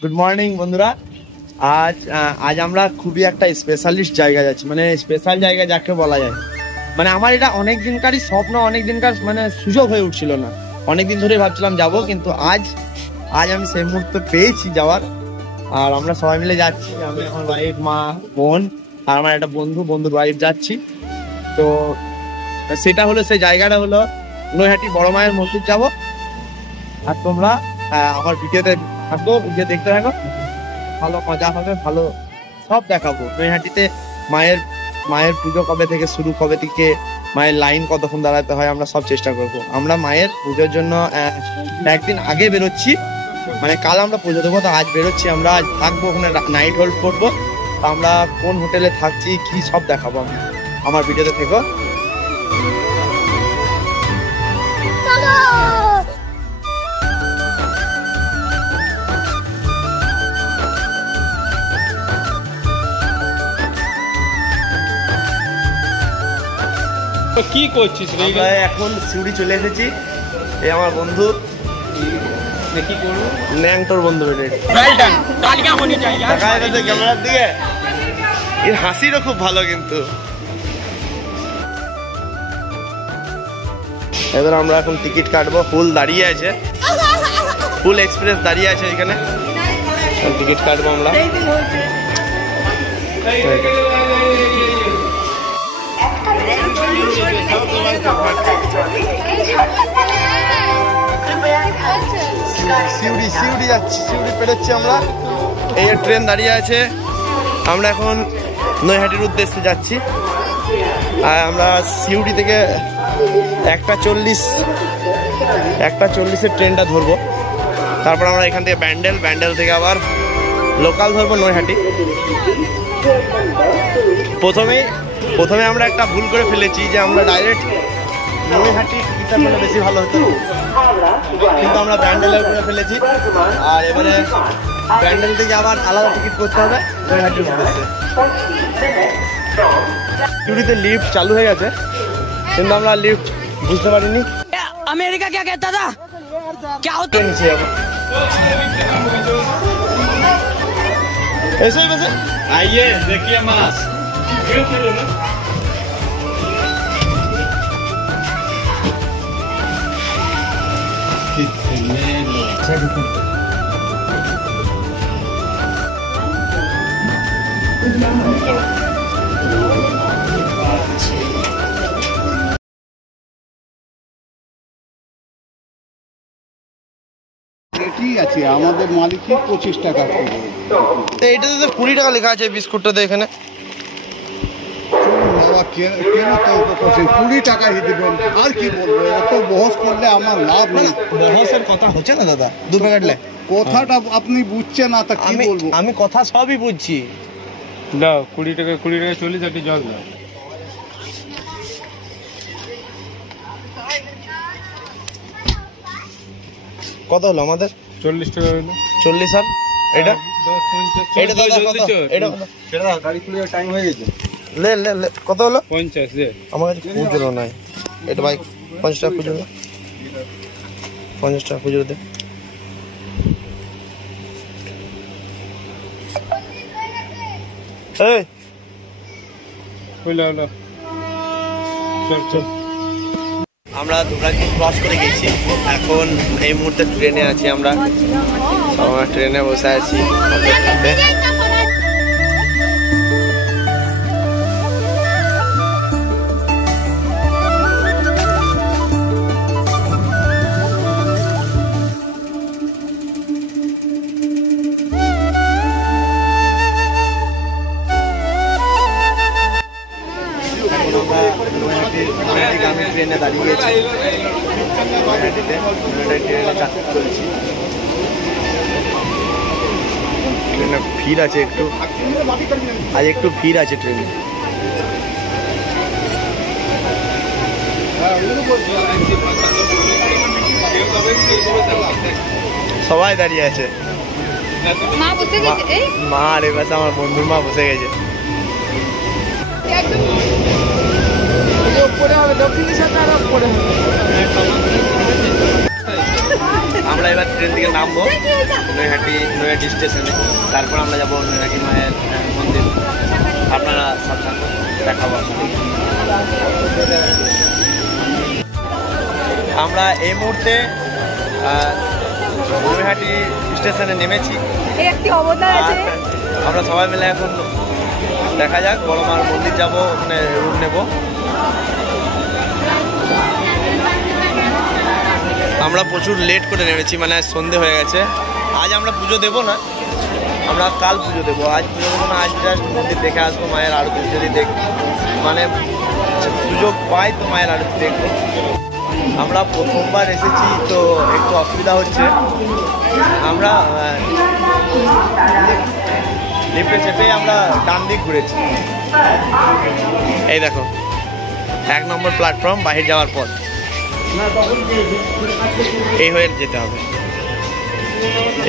Good morning বন্ধুরা। আজ আমরা খুবই একটা স্পেশালিস্ট জায়গা যাচ্ছি, মানে স্পেশাল জায়গা যাকে বলা যায়। মানে আমার এটা অনেক দিনকারই স্বপ্ন, অনেক দিনকার মানে সুযোগ হয়ে উঠছিল না, অনেকদিন ধরে ভাবছিলাম যাব, কিন্তু আজ আমি সেই মুহূর্তে পেয়েছি যাওয়ার। আর আমরা সবাই মিলে যাচ্ছি, আমি, আমার ওয়াইফ, মা, বোন আর আমার একটা বন্ধুর ওয়াইফ যাচ্ছি। তো সেটা হলো, সেই জায়গাটা হলো নৈহাটি বড় মায়ের মন্দির যাব। আর তোমরা আমার ভিডিওতে থাকো, ভিডিও দেখতে থাকো, ভালো মজা হবে, ভালো সব দেখাবো। নৈহাটিতে মায়ের পুজো কবে থেকে শুরু, কবে থেকে মায়ের লাইন কতক্ষণ দাঁড়াতে হয়, আমরা সব চেষ্টা করব। আমরা মায়ের পুজোর জন্য একদিন আগে বেরোচ্ছি, মানে কাল আমরা পুজো দেবো, তো আজ বেরোচ্ছি। আমরা আজ থাকবো ওখানে, নাইট হোল্ড করবো। আমরা কোন হোটেলে থাকছি কি সব দেখাবো, আমি আমার ভিডিওতে থেকো। কি করছিস? এখন সিউড়ি চলে এসেছি, এই আমার বন্ধু, কি করবো, ন্যাংটোর বন্ধু, ক্যামেরার দিকে এর হাসিরও খুব ভালো। কিন্তু এবার আমরা এখন টিকিট কাটবো, ফুল দাঁড়িয়ে আছে, ফুল এক্সপ্রেস দাঁড়িয়ে আছে এখানে, টিকিট কাটবো আমরা। সিউড়ি যাচ্ছি, সিউড়ি পেরোচ্ছি আমরা, এই ট্রেন দাঁড়িয়ে আছে। আমরা এখন নৈহাটির উদ্দেশ্যে যাচ্ছি। আর আমরা সিউড়ি থেকে 1:40-1:40-এর ট্রেনটা ধরবো। তারপর আমরা এখান থেকে ব্যান্ডেল থেকে আবার লোকাল ধরবো নৈহাটি। প্রথমে আমরা একটা ভুল করে ফেলেছি, যে আমরা ডাইরেক্ট নৈহাটি টিকিটটা পেলে বেশি ভালো হতো, কিন্তু আমরা ব্যান্ডেলের করে ফেলেছি। আর এবারে ব্যান্ডেল থেকে আবার আলাদা টিকিট করতে হবে নৈহাটির উদ্দেশ্যে। সিউড়িতে লিফট চালু হয়ে গেছে, কিন্তু আমরা লিফট বুঝতে পারিনি। আমেরিকা কে कहता था क्या होता है? ऐसे ही वैसे आइए देखिए मास ঠিক আছে, আমাদের মালিকের 25 টাকা করে। এইটাতে তো 20 টাকা লেখা আছে বিস্কুটটাতে এখানে। কেন তো 20 টাকাই দেবেন, আর কি বলবো, অত বহস করলে আমার লাভ নেই। বহসের কথা হচ্ছে না দাদা, 2 প্যাকেট লে। কথাটা আপনি বুঝছেন না, তা কি বলবো। আমি কথা সবই বুঝছি। দাও 20 টাকা 40 একটি জল দাও। কত হলো আমাদের? 40 টাকা হলো। 40 আর এটা 10 50 এটা দাদা কত? এটা গাড়ি খুলে টাইম হয়ে গেছে। লে কত হলো? 50 দে। আমার কাছে খুচরো নাই। এটা ভাই 50 টাকা খুচরো, 50 টাকা খুচরো দে। এই হলো চল আমরা দুবরাজপুর ক্রস করে গেছি, এখন এই মুহূর্তে ট্রেনে আছি। আমরা ট্রেনে বসে আছি। ট্রেনে দাঁড়িয়ে গেছি, ট্রেনে ভিড় আছে একটু, আজ একটু ভিড় আছে ট্রেনে। সবাই দাঁড়িয়ে আছে। মা আর এবার আমার বন্ধুর মা বসে গেছে। উপরে হবে, দক্ষিণের সাথে আর উপরে হবে। আমরা এবার ট্রেন থেকে নামবো নৈহাটি স্টেশনে, তারপর আমরা যাবো নৈহাটি মায়ের মন্দির। আপনারা সাবধান দেখাবো। আমরা এই মুহূর্তে নৈহাটি স্টেশনে নেমেছি। আমরা সবাই মিলে এখন দেখা যাক বড় মার মন্দির যাবো, ওখানে রুম নেব। আমরা প্রচুর লেট করে নেমেছি, মানে সন্ধে হয়ে গেছে। আজ আমরা পুজো দেবো না, আমরা কাল পুজো দেবো। আজ পুজো দেবো না, আজ জাস্ট মন্দির দেখে আসবো। মায়ের আরতি যদি মানে সুযোগ পাই তো মায়ের আরতি দেখবো। আমরা প্রথমবার এসেছি তো একটু অসুবিধা হচ্ছে। আমরা লিফটে চেপে আমরা ডান দিক ঘুরেছি। এই দেখো 1 নম্বর প্ল্যাটফর্ম, বাহির যাওয়ার পর এই হয়ে যেতে হবে,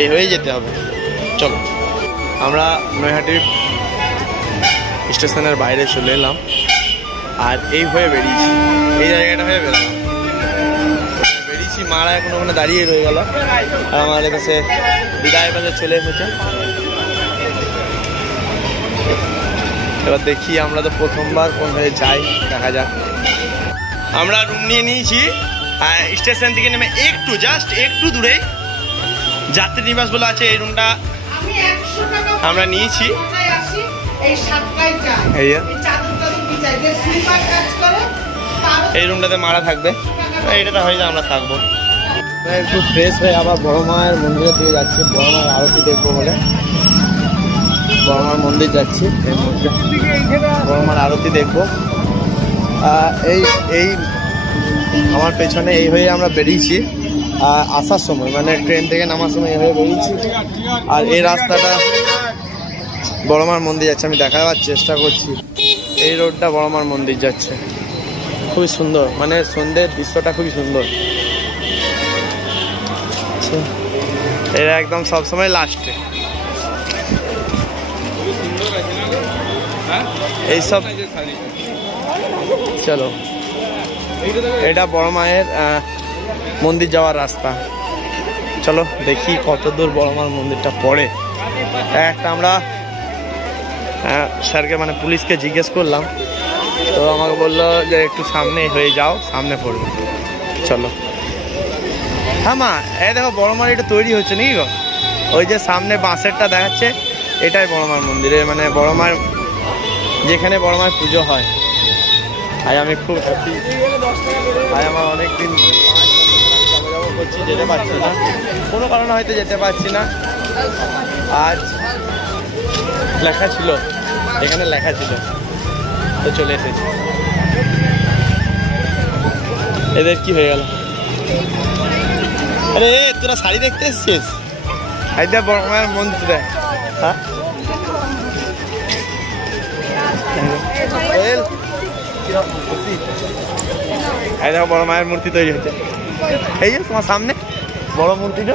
এই হয়ে যেতে হবে। চলো আমরা নৈহাটির স্টেশনের বাইরে চলে এলাম আর এই হয়ে বেরিয়েছি, এই জায়গাটা হয়ে বেরোলাম, বেরিয়েছি। মারা এখন ওখানে দাঁড়িয়ে রয়ে গেল আর আমাদের কাছে বিদায় বাজার চলে এসেছে। এবার দেখি, আমরা তো প্রথমবার কোনভাবে যাই, দেখা যাক। আমরা রুম নিয়ে নিয়েছি স্টেশন থেকে নেমে একটু জাস্ট একটু দূরে যাত্রী নিবাস বলে আছে, এই রুমটা আমরা নিয়েছি। এই রুমটাতে মারা থাকবে, এটাতে হয়ে যায় আমরা থাকবো। একটু ফ্রেশ হয়ে আবার বড় মায়ের মন্দিরের দিকে যাচ্ছি, বড় মায়ের আরতি দেখবো বলে বড় মার মন্দির যাচ্ছি। বড় মার আরতি দেখবো। এই আমার পেছনে এই হয়ে আমরা বেরিয়েছি আসার সময়, মানে ট্রেন থেকে নামার সময় এই হয়ে বেরিয়েছি। আর এই রাস্তাটা বড় মার মন্দির যাচ্ছে, আমি দেখাবার চেষ্টা করছি। এই রোডটা বড় মার মন্দির যাচ্ছে, খুবই সুন্দর, মানে সন্ধ্যের দৃশ্যটা খুবই সুন্দর। এটা একদম সবসময় লাস্টে এইসব। চলো, এটা বড় মায়ের মন্দির যাওয়ার রাস্তা। চলো দেখি কত দূর বড় মার মন্দিরটা পড়ে। একটা আমরা স্যারকে মানে পুলিশকে জিজ্ঞেস করলাম, তো আমাকে বললো যে একটু সামনে হয়ে যাও, সামনে পড়বে। চলো। হ্যাঁ মা, এই দেখো বড় মার এটা তৈরি হচ্ছে নাকি গো? ওই যে সামনে বাঁশেরটা দেখাচ্ছে, এটাই বড় মার মন্দিরে, মানে বড় মার যেখানে বড় মায়ের পুজো হয়। আজ আমি খুব হ্যাপি। আজ আমার অনেকদিন যাবো করছি, যেতে পারছি না, কোনো কারণে হয়তো যেতে পারছি না। আজ লেখা ছিল, এখানে লেখা ছিল, তো চলে এসেছি। এদের কি হয়ে গেল? আরে তোরা শাড়ি দেখতে এসছিস? আইদা বড় মায়ের মন্দির দেখ। হ্যাঁ এই দেখো বড় মায়ের মূর্তি তৈরি হচ্ছে, এই যে তোমার সামনে বড় মূর্তিটা।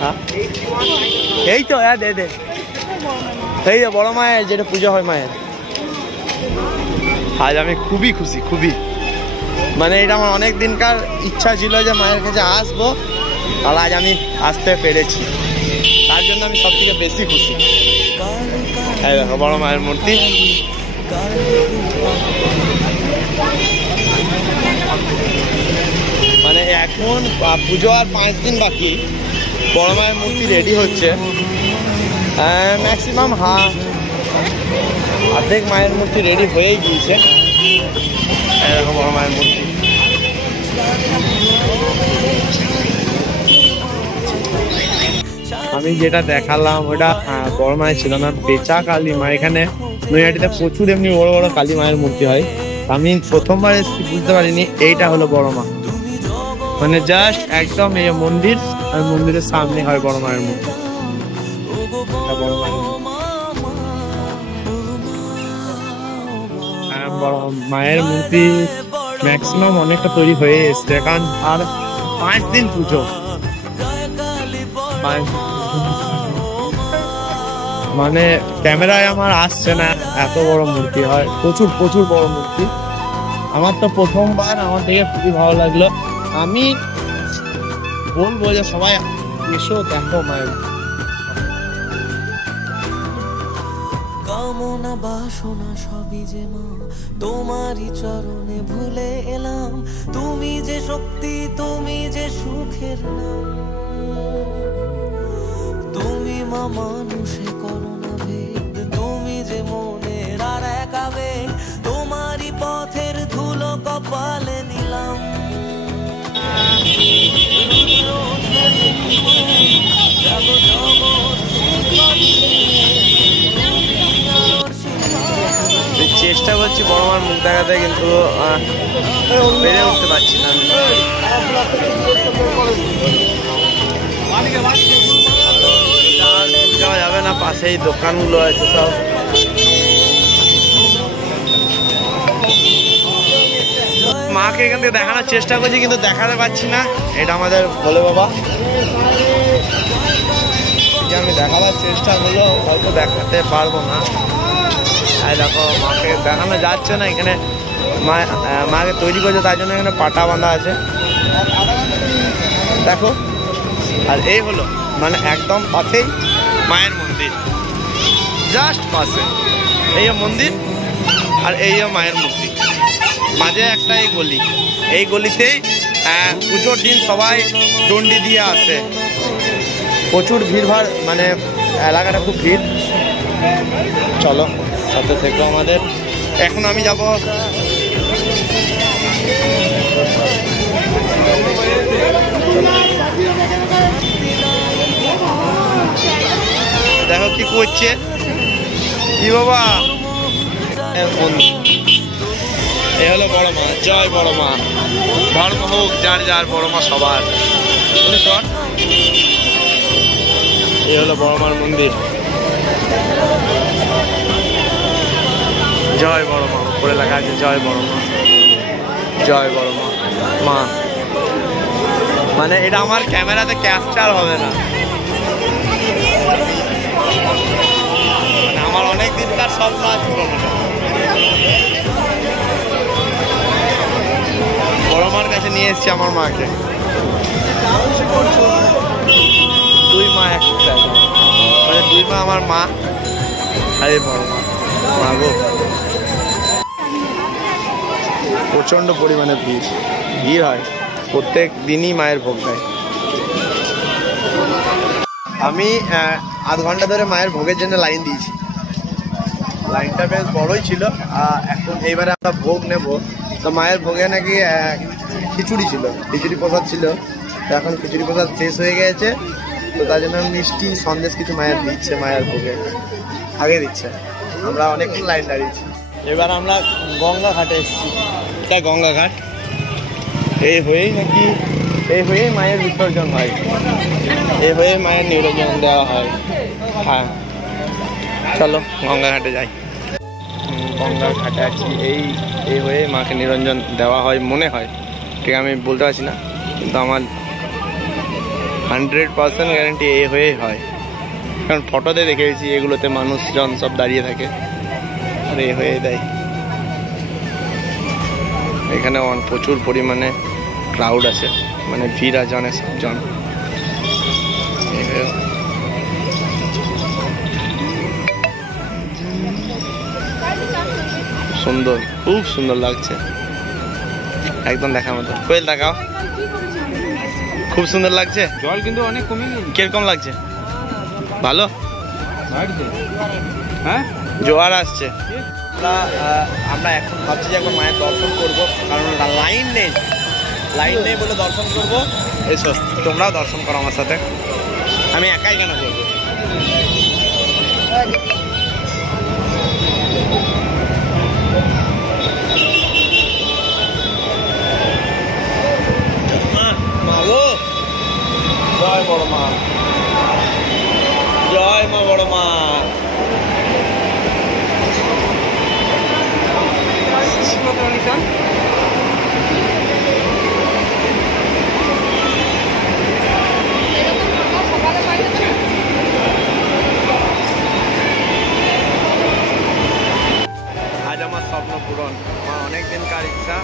হ্যাঁ এই তো, হ্যাঁ দে দে, এই যে বড় মায়ের যেটা পুজো হয় মায়ের। আজ আমি খুবই খুশি, খুবই, মানে এটা আমার অনেক দিনকার ইচ্ছা ছিল যে মায়ের কাছে আসবো, আর আজ আমি আসতে পেরেছি, তার জন্য আমি সব থেকে বেশি খুশি। এই দেখো বড় মায়ের মূর্তি। মানে এখন পুজো আর 5 দিন বাকি, বড় মায়ের মূর্তি রেডি হচ্ছে। ম্যাক্সিমাম অর্ধেক মায়ের মূর্তি রেডি হয়েই গিয়েছে। এরকম বড় মায়ের মূর্তি। আমি যেটা দেখালাম ওটা বড় মায়ের ছিল না, বেচা কালী মা। এখানে নৈহাটিতে প্রচুর এমনি বড় বড় কালী মায়ের মূর্তি হয়। আমি প্রথমবার এসে বুঝতে পারিনি এইটা হলো বড় মা, মানে জাস্ট একদম এই মন্দির আর মন্দিরের সামনে হয় বড় মায়ের মূর্তি। বড় মায়ের মূর্তি ম্যাক্সিমাম অনেকটা তৈরি হয়ে এসছে, কারণ আর 5 দিন পুজো। মানে ক্যামেরায় আমার আসছে না, এত বড় মূর্তি হয়, প্রচুর প্রচুর বড় মূর্তি। আমার তো প্রথমবার, আমার থেকে খুবই ভালো লাগলো। আমি বলবো যে সবাই এসো দেখো মায়ের। কামনা বাসনা সবই যে মা তোমারই চরণে ভুলে এলাম, তুমি যে শক্তি, তুমি যে সুখের নাম, তুমি মা মানুষে করোনা ভেদ, তুমি যে মনের আর এক আবেগ, তোমারই পথের ধুলো কপালে নিলাম। চেষ্টা করছি বড় মার মুখ দেখাতে, কিন্তু বেড়ে উঠতে পারছি না। যাওয়া যাবে না, পাশেই দোকানগুলো আছে সব। মাকে এখান থেকে দেখানোর চেষ্টা করছি কিন্তু দেখাতে পারছি না। এটা আমাদের ভোলে বাবা, আমি দেখাবার চেষ্টা হলো, হয়তো দেখাতে পারবো না। আর দেখো মাকে দেখানো যাচ্ছে না, এখানে মাকে তৈরি করছে তার জন্য এখানে পাটা বাঁধা আছে দেখো। আর এই হলো মানে একদম পাশেই মায়ের মন্দির, জাস্ট পাশে এই মন্দির আর এই মায়ের মূর্তি, মাঝে একটা এই গলি। এই গলিতেই পুজোর দিন সবাই দণ্ডি দিয়ে আসে, প্রচুর ভিড়ভাড়, মানে এলাকাটা খুব ভিড়। চলো সাথে থেকে আমাদের। এখন আমি যাব দেখো কি করছে কি বাবা। এই হলো বড় মা, জয় বড় মা। ধর্ম হোক যার যার, বড় মা সবার। এই হলো বড় মার মন্দির, জয় বড় মা। উপরে লেখা আছে জয় বড় মা, জয় বড় মা। মা মানে এটা আমার ক্যামেরাতে ক্যাপচার হবে না, মানে আমার অনেক দিনকার স্বপ্ন আছে বড় মার কাছে নিয়ে এসেছি আমার মাকে। দুই মা একটা, মানে দুই মা, আমার মা আর এই বড় মা। মা গো, প্রচন্ড পরিমাণে ভিড় হয়, প্রত্যেক দিনই মায়ের ভোগ দেয়। আমি আধ ঘন্টা ধরে মায়ের ভোগের জন্য লাইন দিয়েছি, লাইনটা বেশ বড়ই ছিল। এখন এইবারে আমরা ভোগ নেব, তো মায়ের ভোগে নাকি খিচুড়ি ছিল, খিচুড়ি প্রসাদ ছিল। তো এখন খিচুড়ি প্রসাদ শেষ হয়ে গেছে, তো তার জন্য মিষ্টি সন্দেশ কিছু মায়ের দিচ্ছে, মায়ের ভোগে আগে দিচ্ছে। আমরা অনেকক্ষণ লাইন দাঁড়িয়েছি। এবার আমরা গঙ্গা ঘাটে এসেছি, এটা গঙ্গা ঘাট। এই হয়েই নাকি, এই হয়েই মায়ের বিসর্জন হয়, এই হয়ে মায়ের নিরঞ্জন দেওয়া হয়। হ্যাঁ চলো গঙ্গা ঘাটে যাই। গঙ্গা ঘাটে আছি, এই হয়ে মাকে নিরঞ্জন দেওয়া হয় মনে হয়, ঠিক আমি বলতে পারছি না, কিন্তু আমার 100% গ্যারান্টি এই হয়েই হয়, কারণ ফটোতে দেখেছি এগুলোতে মানুষজন সব দাঁড়িয়ে থাকে আর এই হয়ে দেয়। এখানে প্রচুর পরিমাণে ক্রাউড আছে, মানে ভিড় আছে অনেক জন। সুন্দর, খুব সুন্দর লাগছে, একদম দেখার মতো। কোয়েল দেখাও, খুব সুন্দর লাগছে। জল কিন্তু অনেক কমে গেছে। কিরকম লাগছে? ভালো, হ্যাঁ জোয়ার আসছে। আমরা এখন ভাবছি যে এখন মায়ের দর্শন করবো, কারণ লাইন নেই, লাইন নেই বলে দর্শন করবো। এসো তোমরাও দর্শন করো আমার সাথে, আমি একাই কেন করবো। মা গো, জয় বড় মা, জয় মা বড় মা। আজ আমার স্বপ্ন পূরণ, আমার অনেক দিনকার ইচ্ছা